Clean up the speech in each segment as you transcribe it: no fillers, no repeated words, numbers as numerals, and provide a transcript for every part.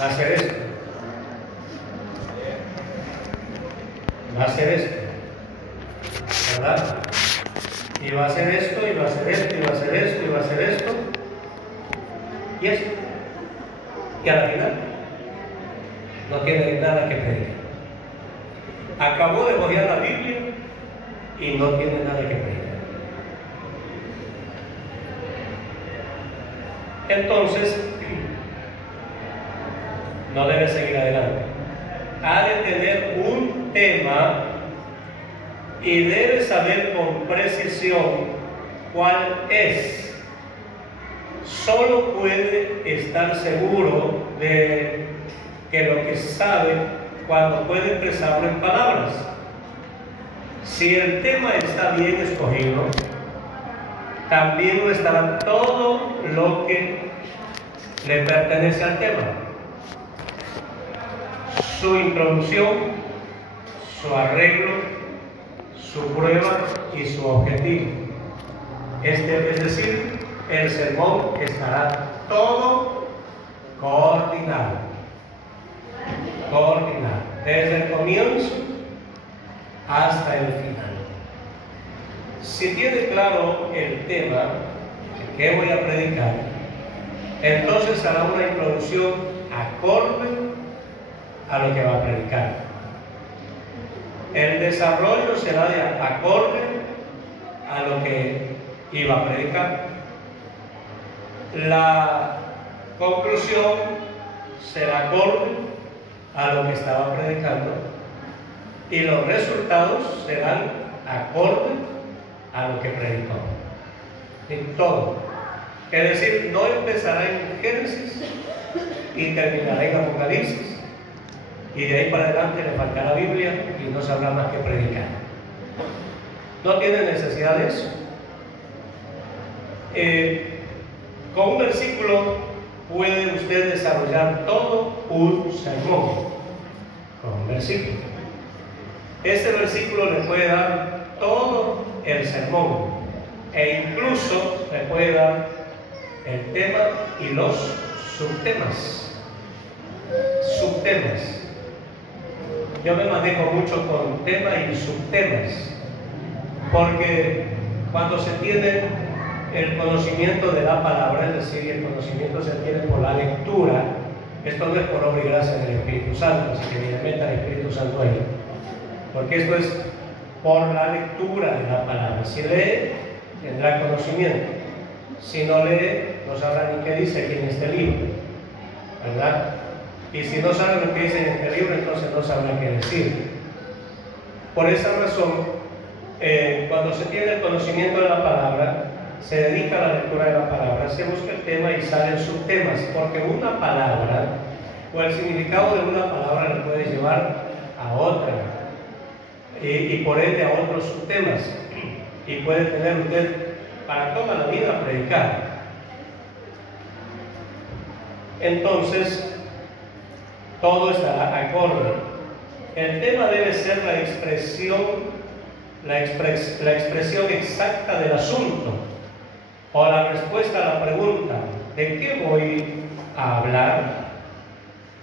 va a hacer esto, va a hacer esto, ¿verdad? Y va a hacer esto, y va a hacer esto, y va a hacer esto, y va a hacer esto, y esto. Y al final no tiene nada que pedir. Acabó de estudiar la Biblia y no tiene nada que pedir. Entonces, no debe seguir adelante. Ha de tener un tema y debe saber con precisión cuál es. Solo puede estar seguro de que lo que sabe cuando puede expresarlo en palabras. Si el tema está bien escogido, también lo estará todo lo que le pertenece al tema. Su introducción, su arreglo, su prueba y su objetivo. Es decir, el sermón estará todo coordinado, desde el comienzo hasta el final. Si tiene claro el tema que voy a predicar, entonces hará una introducción acorde a lo que va a predicar. El desarrollo será de acorde a lo que iba a predicar. La conclusión será acorde a lo que estaba predicando y los resultados serán acorde a lo que predicó. En todo. Es decir, no empezará en Génesis y terminará en Apocalipsis, y de ahí para adelante le faltará la Biblia y no sabrá más que predicar. No tiene necesidad de eso. Con un versículo puede usted desarrollar todo un sermón. Con un versículo. Este versículo le puede dar todo el sermón e incluso le puede dar el tema y los subtemas. Yo me manejo mucho con temas y subtemas, porque cuando se tiene el conocimiento de la palabra, es decir, el conocimiento se tiene por la lectura, esto no es por obra y gracia del Espíritu Santo, así que ni le meta el Espíritu Santo ahí, porque esto es por la lectura de la palabra. Si lee, tendrá conocimiento. Si no lee, no sabrá ni qué dice aquí en este libro, ¿verdad? Y si no sabe lo que dice en este libro, entonces no sabrá qué decir. Por esa razón, cuando se tiene el conocimiento de la palabra, se dedica a la lectura de la palabra, se busca el tema y salen subtemas, porque una palabra o el significado de una palabra le puede llevar a otra y por ende a otros subtemas, y puede tener usted para toda la vida predicar. Entonces todo estará acorde. El tema debe ser la expresión exacta del asunto, o la respuesta a la pregunta: ¿de qué voy a hablar?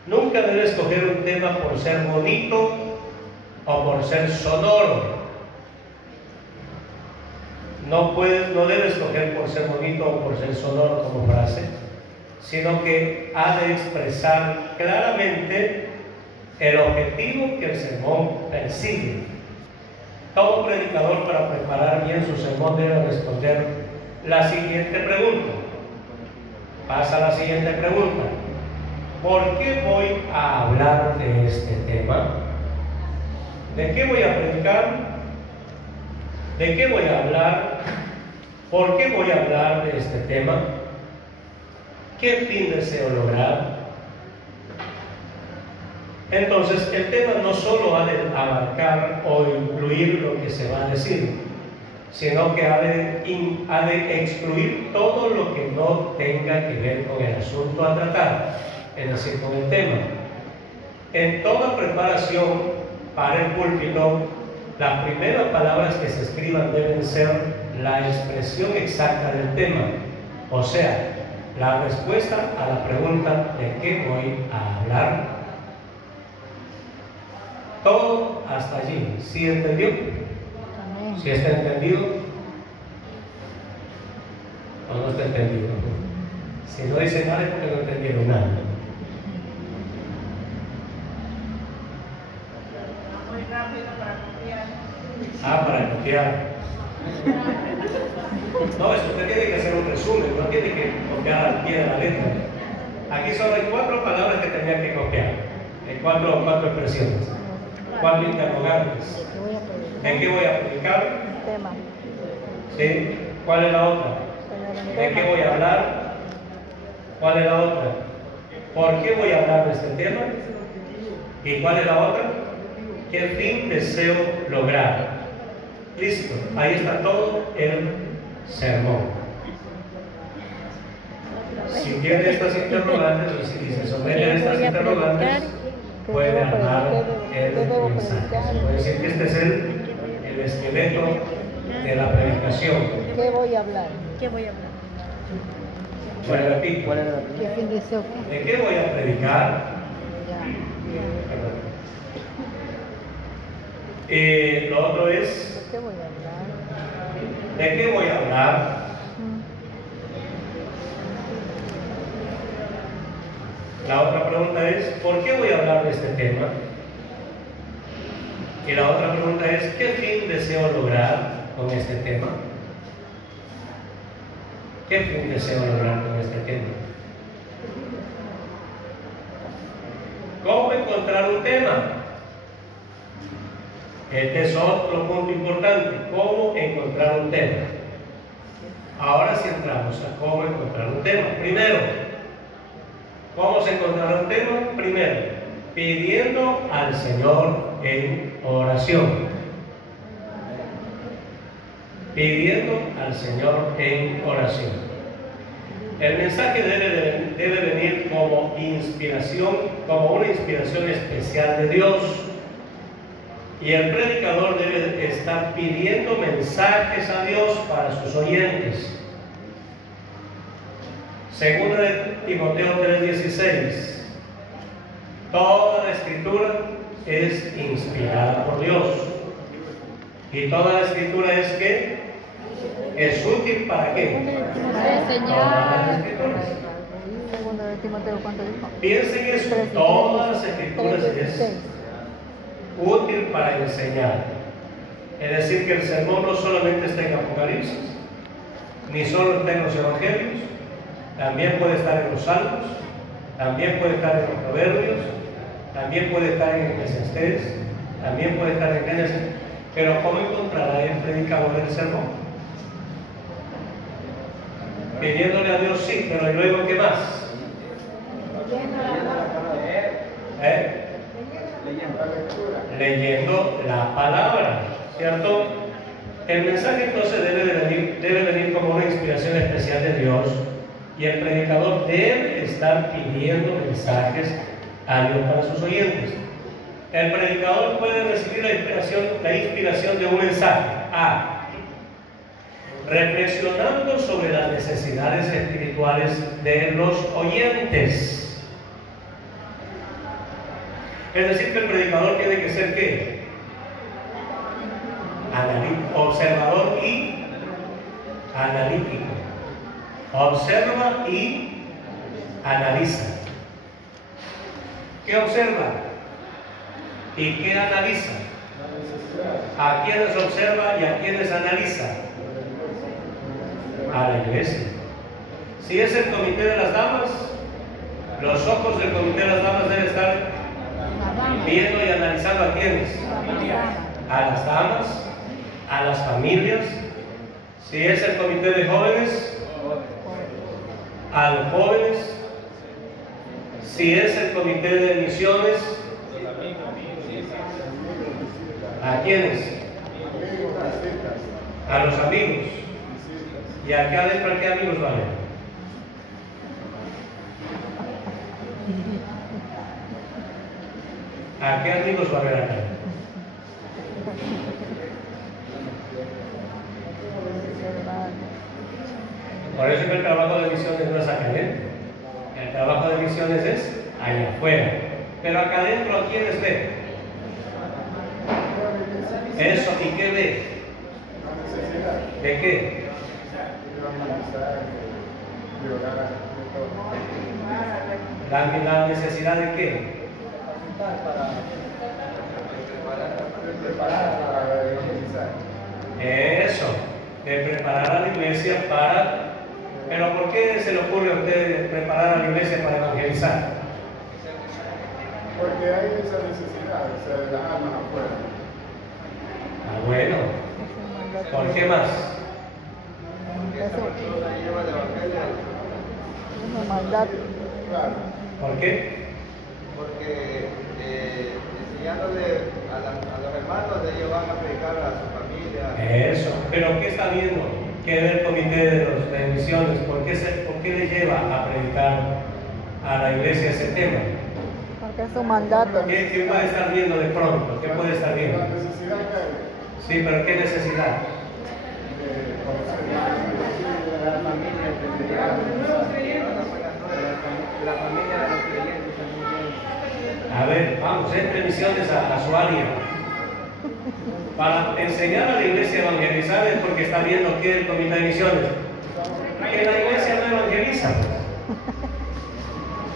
Nunca debe escoger un tema por ser bonito o por ser sonoro. No debe escoger por ser bonito o por ser sonoro como frase, sino que ha de expresar claramente el objetivo que el sermón persigue. Todo predicador, para preparar bien su sermón, debe responder la siguiente pregunta. Pasa a la siguiente pregunta: ¿por qué voy a hablar de este tema? ¿De qué voy a predicar? ¿De qué voy a hablar? ¿Por qué voy a hablar de este tema? ¿Qué fin deseo lograr? Entonces, el tema no solo ha de abarcar o incluir lo que se va a decir, sino que ha de excluir todo lo que no tenga que ver con el asunto a tratar, es decir, con el tema. En toda preparación para el púlpito, las primeras palabras que se escriban deben ser la expresión exacta del tema, o sea, la respuesta a la pregunta de qué voy a hablar. Todo hasta allí. ¿Sí entendió? ¿Sí está entendido? ¿O no está entendido? Si no dice nada es porque no entendieron nada. Muy rápido para copiar. Ah, para copiar. No, eso usted tiene que hacer un resumen, no tiene que copiar al pie de la letra. Aquí solo hay 4 palabras que tenía que copiar, cuatro expresiones, 4 interrogantes. ¿De qué voy a predicar? Tema. ¿Sí? ¿Cuál es la otra? ¿De qué voy a hablar? ¿Cuál es la otra? ¿Por qué voy a hablar de este tema? ¿Y cuál es la otra? ¿Qué fin deseo lograr? Listo, ahí está todo el sermón. Si tiene estas interrogantes o si se somete a estas interrogantes, puede armar el mensaje. Puede decir que este es el esqueleto de la predicación. ¿Qué voy a hablar? ¿Qué voy a hablar? Bueno, repito. ¿Qué fin deseo? ¿De qué voy a predicar? Lo otro es, ¿De qué voy a hablar? ¿de qué voy a hablar? La otra pregunta es, ¿por qué voy a hablar de este tema? Y la otra pregunta es, ¿qué fin deseo lograr con este tema? ¿Qué fin deseo lograr con este tema? ¿Cómo encontrar un tema? Este es otro punto importante, ¿cómo encontrar un tema? Ahora sí entramos a cómo encontrar un tema. Primero, ¿cómo se encontrará un tema? Primero, pidiendo al Señor en oración. Pidiendo al Señor en oración. El mensaje debe venir como inspiración, como una inspiración especial de Dios. Y el predicador debe estar pidiendo mensajes a Dios para sus oyentes. Segunda de Timoteo 3:16. Toda la escritura es inspirada por Dios. ¿Y toda la escritura es qué? ¿Es útil para qué? Para Todas las enseñar. escrituras. Segunda de Timoteo, ¿cuánto dijo? Piensen eso, todas las escrituras es útil para enseñar. Es decir, que el sermón no solamente está en Apocalipsis, ni solo está en los Evangelios, también puede estar en los Salmos, también puede estar en los Proverbios, también puede estar en Eclesiastés, también puede estar en Génesis. Pero ¿cómo encontrará el predicador el sermón? Pidiéndole a Dios, sí, pero ¿y luego qué más? Leyendo la palabra, ¿cierto? El mensaje entonces debe venir como una inspiración especial de Dios, y el predicador debe estar pidiendo mensajes a Dios para sus oyentes. El predicador puede recibir la inspiración de un mensaje reflexionando sobre las necesidades espirituales de los oyentes. Es decir, que el predicador tiene que ser ¿qué? Observador y analítico. Observa y analiza. ¿Qué observa? ¿Y qué analiza? ¿A quiénes observa y a quiénes analiza? A la iglesia. Si es el comité de las damas, los ojos del comité de las damas deben estar viendo y analizando a quiénes. A las damas, a las familias. Si es el comité de jóvenes, a los jóvenes. Si es el comité de misiones, ¿a quiénes? A los amigos. ¿Y acá adentro a qué amigos van? ¿A qué amigos va a haber acá? Por eso que el trabajo de misiones no es acá adentro. El trabajo de misiones es allá afuera. Pero acá adentro, ¿a quiénes ve? Eso, ¿y qué ve? ¿De qué? ¿La necesidad de qué? Eso, de preparar a la iglesia para... Pero ¿por qué se le ocurre a usted preparar a la iglesia para evangelizar? Porque hay esa necesidad, o sea, de las almas afuera. Ah, bueno. ¿Por qué más? Es un mandato. Claro. ¿Por qué? Porque enseñándole a los hermanos, ellos van a predicar a su familia. Eso. ¿Pero qué está viendo? ¿Qué ve el comité de misiones? ¿Por qué le lleva a predicar a la iglesia ese tema? Porque es un mandato. ¿Qué puede estar viendo de pronto? ¿Qué puede estar viendo? La necesidad que hay Sí, pero ¿qué necesidad? de conocer más. La familia de los creyentes también. A ver, vamos, entre misiones a su área. Para enseñar a la iglesia a evangelizar es porque está viendo que el comité de misiones. Que la iglesia no evangeliza.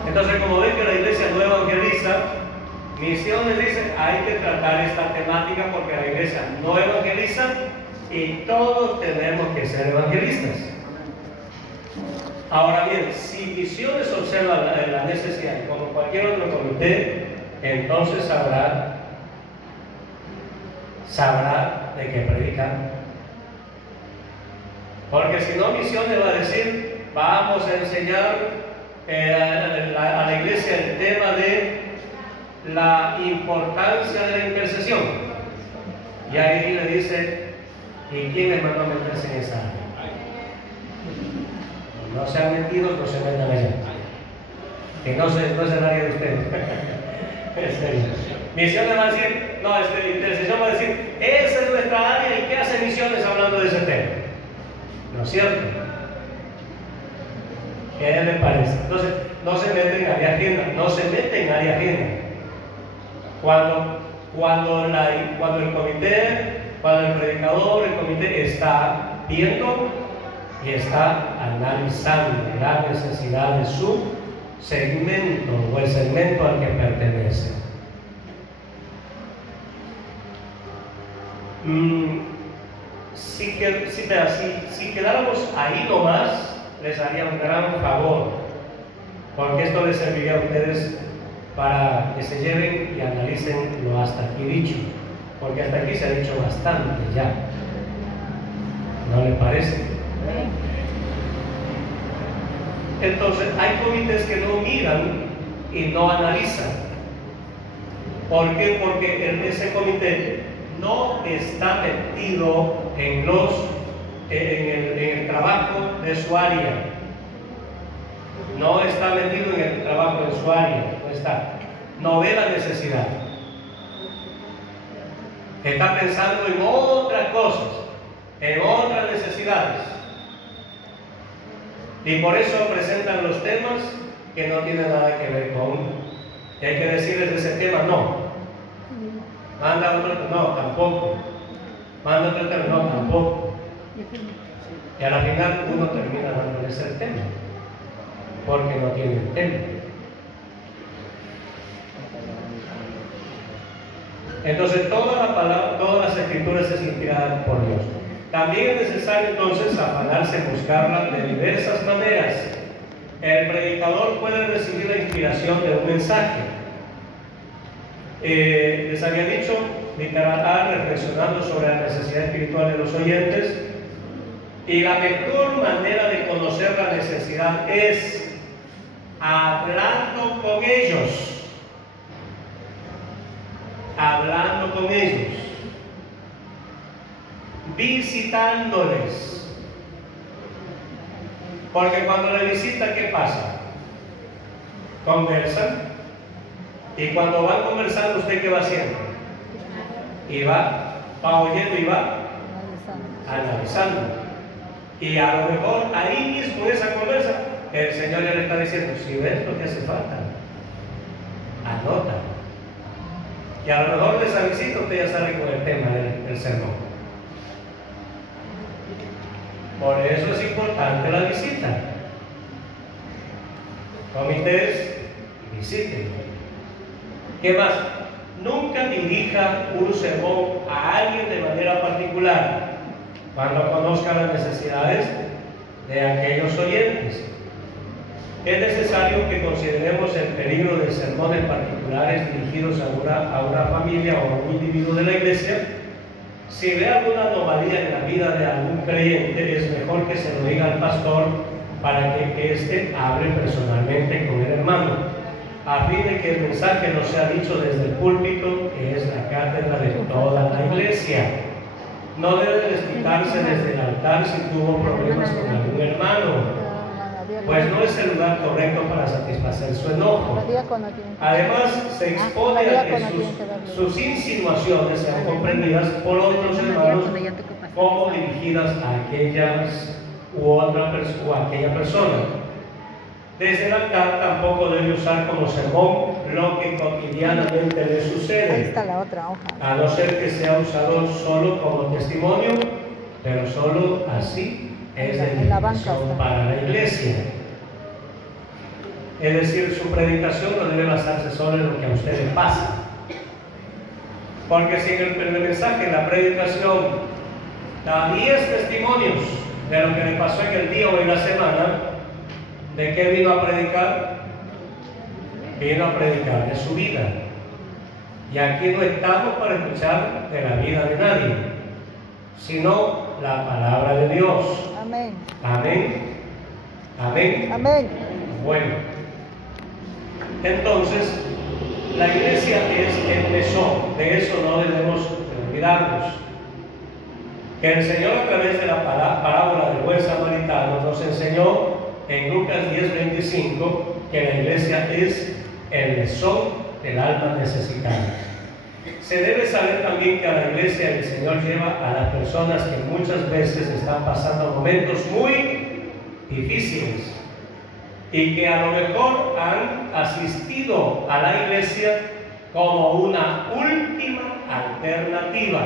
Entonces, como ven que la iglesia no evangeliza, misiones dicen hay que tratar esta temática porque la iglesia no evangeliza y todos tenemos que ser evangelistas. Ahora bien, si misiones observa la necesidad, como cualquier otro comité, entonces sabrá de qué predicar. Porque si no, misiones va a decir, vamos a enseñar a la iglesia el tema de la importancia de la intercesión. Y ahí le dice, ¿y quién les mandó a meterse en esa área? No sean metidos, no se metan allá. Que no es el área de ustedes. Misiones va a decir, no, intercesión va a decir, esa es nuestra área y ¿qué hace misiones hablando de ese tema? ¿No es cierto? ¿Qué le parece? Entonces, no se meten en área ajena, no se meten en área ajena. Cuando el comité, cuando el predicador, el comité está viendo y está analizando la necesidad de su segmento o el segmento al que pertenece. Si quedáramos ahí nomás, les haría un gran favor, porque esto les serviría a ustedes para que se lleven y analicen lo hasta aquí dicho, porque hasta aquí se ha dicho bastante ya. ¿No le parece? Entonces, hay comités que no miran y no analizan. ¿Por qué? Porque ese comité no está metido en el trabajo de su área. No está metido en el trabajo de su área. No está. No ve la necesidad. Está pensando en otras cosas, en otras necesidades. Y por eso presentan los temas que no tienen nada que ver con. Y hay que decirles de ese tema, no. Manda otro, no, tampoco. Manda otro tema, no, tampoco. Y a la final uno termina dándoles el tema, porque no tiene el tema. Entonces todas las escrituras es inspirada por Dios. También es necesario entonces afanarse en buscarla de diversas maneras. El predicador puede recibir la inspiración de un mensaje. Les había dicho, literal, reflexionando sobre la necesidad espiritual de los oyentes, y la mejor manera de conocer la necesidad es hablando con ellos. Hablando con ellos. Visitándoles. Porque cuando le visita, ¿qué pasa? Conversan. Y cuando van conversando, ¿usted qué va haciendo? Y va oyendo y va analizando. Y a lo mejor ahí mismo en esa conversa, el Señor ya le está diciendo, si ves lo que hace falta, anota. Y a lo mejor de esa visita usted ya sale con el tema del sermón. Por eso es importante la visita. Comités, visiten. ¿Qué más? Nunca dirija un sermón a alguien de manera particular cuando conozca las necesidades de aquellos oyentes. Es necesario que consideremos el peligro de sermones particulares dirigidos a una familia o a un individuo de la iglesia. Si ve alguna anomalía en la vida de algún creyente, es mejor que se lo diga al pastor para que éste hable personalmente con el hermano, a fin de que el mensaje no sea dicho desde el púlpito, que es la cátedra de toda la iglesia. No debe desquitarse desde el altar si tuvo problemas con algún hermano, pues no es el lugar correcto para satisfacer su enojo. Además, se expone a que sus insinuaciones sean comprendidas por otros hermanos como dirigidas a aquellas u aquella persona. Desde el altar tampoco debe usar como sermón lo que cotidianamente le sucede. Ahí está la otra hoja. A no ser que sea usado solo como testimonio, pero solo así es de bendición para la iglesia. Es decir, su predicación no debe basarse solo en lo que a usted le pasa. Porque si en el mensaje, en la predicación, da 10 testimonios de lo que le pasó en el día o en la semana, ¿de qué vino a predicar? Vino a predicar de su vida. Y aquí no estamos para escuchar de la vida de nadie, sino la palabra de Dios. Amén. Amén. Amén. Amén. Bueno, entonces, la iglesia es el mesón, de eso no debemos olvidarnos. Que el Señor, a través de la parábola del buen samaritano, nos enseñó en Lucas 10:25 que la iglesia es el mesón del alma necesitada. Se debe saber también que a la iglesia el Señor lleva a las personas que muchas veces están pasando momentos muy difíciles y que a lo mejor han asistido a la iglesia como una última alternativa.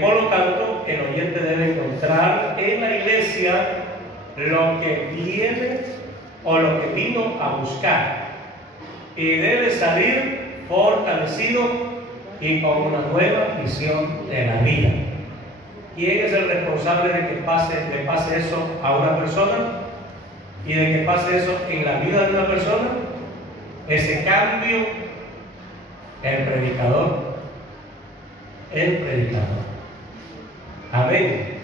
Por lo tanto, el oyente debe encontrar en la iglesia lo que viene o lo que vino a buscar, y debe salir fortalecido y con una nueva visión de la vida. ¿Quién es el responsable de que le pase eso a una persona y de que pase eso en la vida de una persona? Ese cambio, el predicador. El predicador. Amén.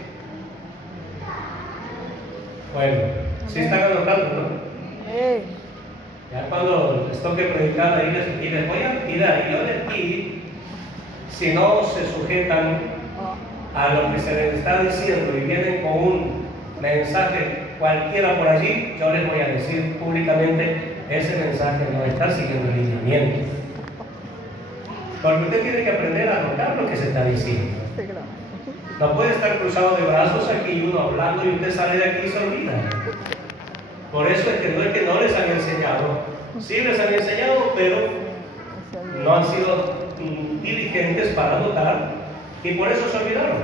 Bueno, si están anotando, ¿no? Ya cuando les toque predicar ahí les voy a tirar, y yo les pido, si no se sujetan a lo que se les está diciendo y vienen con un mensaje cualquiera por allí, yo les voy a decir públicamente, ese mensaje no está siguiendo el lineamiento. Porque usted tiene que aprender a anotar lo que se está diciendo. No puede estar cruzado de brazos aquí y uno hablando y usted sale de aquí y se olvida. Por eso es que no les han enseñado. Sí les han enseñado, pero no han sido diligentes para anotar y por eso se olvidaron.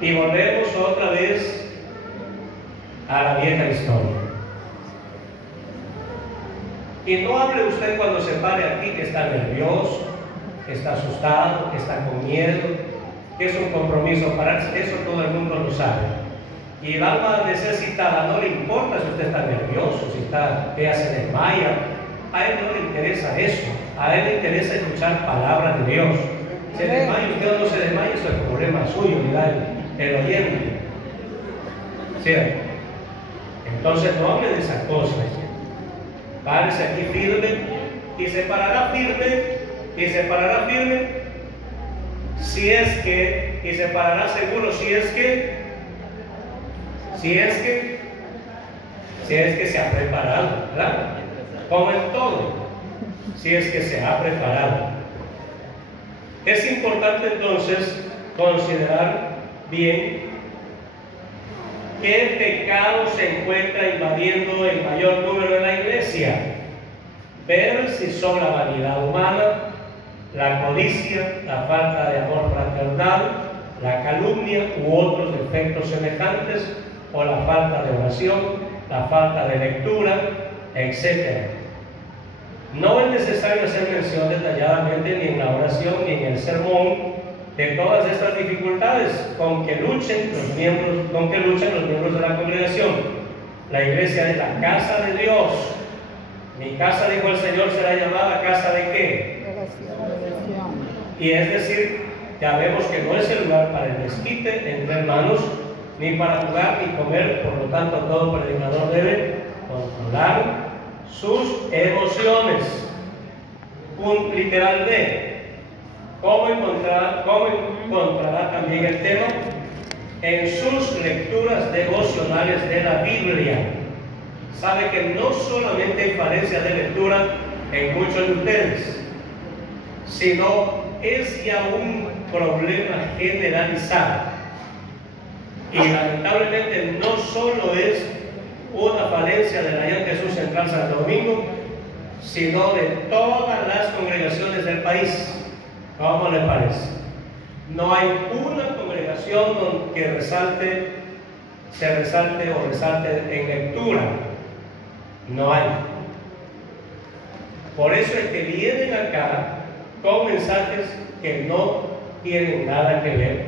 Y volvemos otra vez a la vieja historia. Y no hable usted cuando se pare aquí que está nervioso, que está asustado, que está con miedo, que es un compromiso pararse. Eso todo el mundo lo sabe. Y el alma necesitada no le importa si usted está nervioso, si ella se desmaya. A él no le interesa eso. A él le interesa escuchar palabras de Dios. Se desmaya usted o no se desmaya, eso es problema suyo, ¿verdad? El oyente. ¿Cierto? Entonces no hable de esas cosas. Párese aquí firme y se parará firme si es que, y se parará seguro si es que se ha preparado, ¿verdad? Como en todo, si es que se ha preparado. Es importante entonces considerar bien qué pecado se encuentra invadiendo el mayor número de la iglesia. Ver si son la vanidad humana, la codicia, la falta de amor fraternal, la calumnia u otros defectos semejantes, o la falta de oración, la falta de lectura, etc. No es necesario hacer mención detalladamente ni en la oración ni en el sermón de todas estas dificultades con que luchan los miembros de la congregación. La iglesia es la casa de Dios. Mi casa, dijo el Señor, será llamada casa de ¿qué? Oración. Y es decir, ya vemos que no es el lugar para el desquite entre hermanos, ni para jugar ni comer. Por lo tanto, todo predicador debe controlar sus emociones. Un literal de ¿cómo encontrará también el tema? En sus lecturas devocionales de la Biblia. Sabe que no solamente hay falencia de lectura en muchos de ustedes, sino es ya un problema generalizado. Y lamentablemente no solo es una falencia de la Llanta Jesús Central Santo Domingo, sino de todas las congregaciones del país. ¿Cómo le parece? No hay una congregación que se resalte en lectura. No hay. Por eso es que vienen acá con mensajes que no tienen nada que ver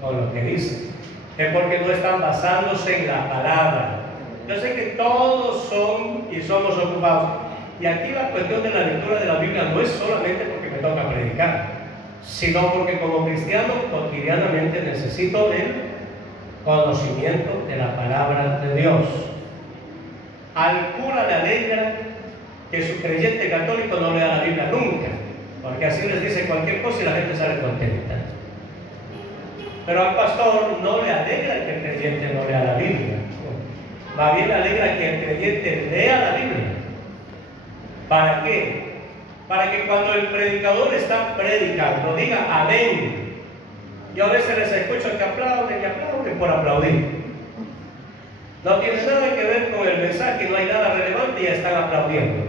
con lo que dicen. Es porque no están basándose en la palabra. Yo sé que todos son y somos ocupados. Y aquí la cuestión de la lectura de la Biblia no es solamente porque me toca predicar, sino porque como cristiano cotidianamente necesito el conocimiento de la palabra de Dios. Al cura le alegra que su creyente católico no lea la Biblia nunca, porque así les dice cualquier cosa y la gente sale contenta. Pero al pastor no le alegra que el creyente no lea la Biblia. Más bien le alegra que el creyente lea la Biblia. ¿Para qué? Para que cuando el predicador está predicando diga amén. Yo a veces les escucho que aplauden por aplaudir. No tiene nada que ver con el mensaje, no hay nada relevante y ya están aplaudiendo.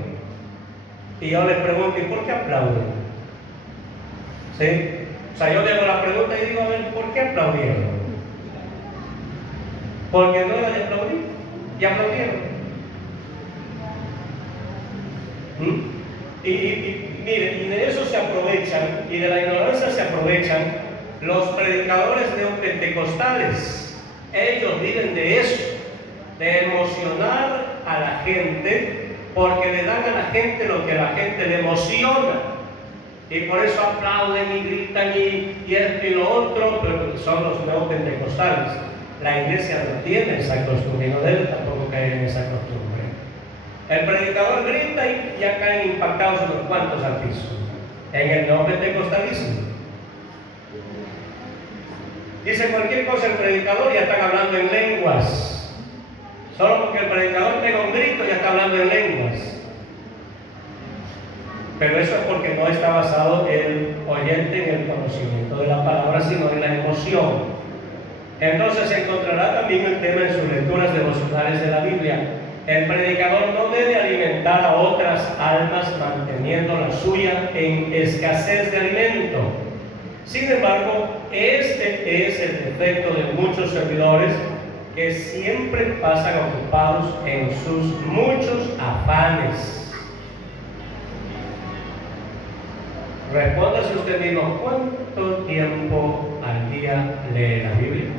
Y yo les pregunto, ¿y por qué aplauden? ¿Sí? O sea, yo le hago la pregunta y digo, a ver, ¿por qué aplaudieron? Porque no era de aplaudir, y aplaudieron. Y miren, y de eso se aprovechan, y de la ignorancia se aprovechan los predicadores neopentecostales. Ellos viven de eso, de emocionar a la gente, porque le dan a la gente lo que a la gente le emociona. Y por eso aplauden y gritan y esto y lo otro, pero son los neopentecostales. La iglesia no tiene esa costumbre y no debe tampoco caer en esa costumbre. El predicador grita y ya caen impactados unos cuantos al piso. En el neopentecostalismo dice cualquier cosa el predicador y ya están hablando en lenguas. Solo porque el predicador pega un grito ya está hablando en lenguas. Pero eso es porque no está basado el oyente en el conocimiento de la palabra, sino en la emoción. Entonces se encontrará también el tema en sus lecturas devocionales de la Biblia. El predicador no debe alimentar a otras almas manteniendo la suya en escasez de alimento. Sin embargo, este es el defecto de muchos servidores que siempre pasan ocupados en sus muchos afanes. Respóndase usted mismo, ¿cuánto tiempo al día lee la Biblia?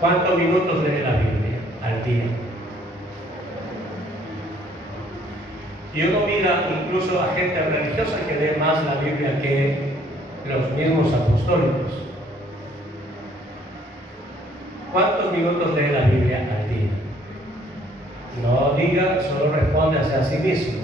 ¿Cuántos minutos lee la Biblia al día? Y uno mira incluso a gente religiosa que lee más la Biblia que los mismos apostólicos. ¿Cuántos minutos lee la Biblia al día? No diga, solo responde hacia sí mismo.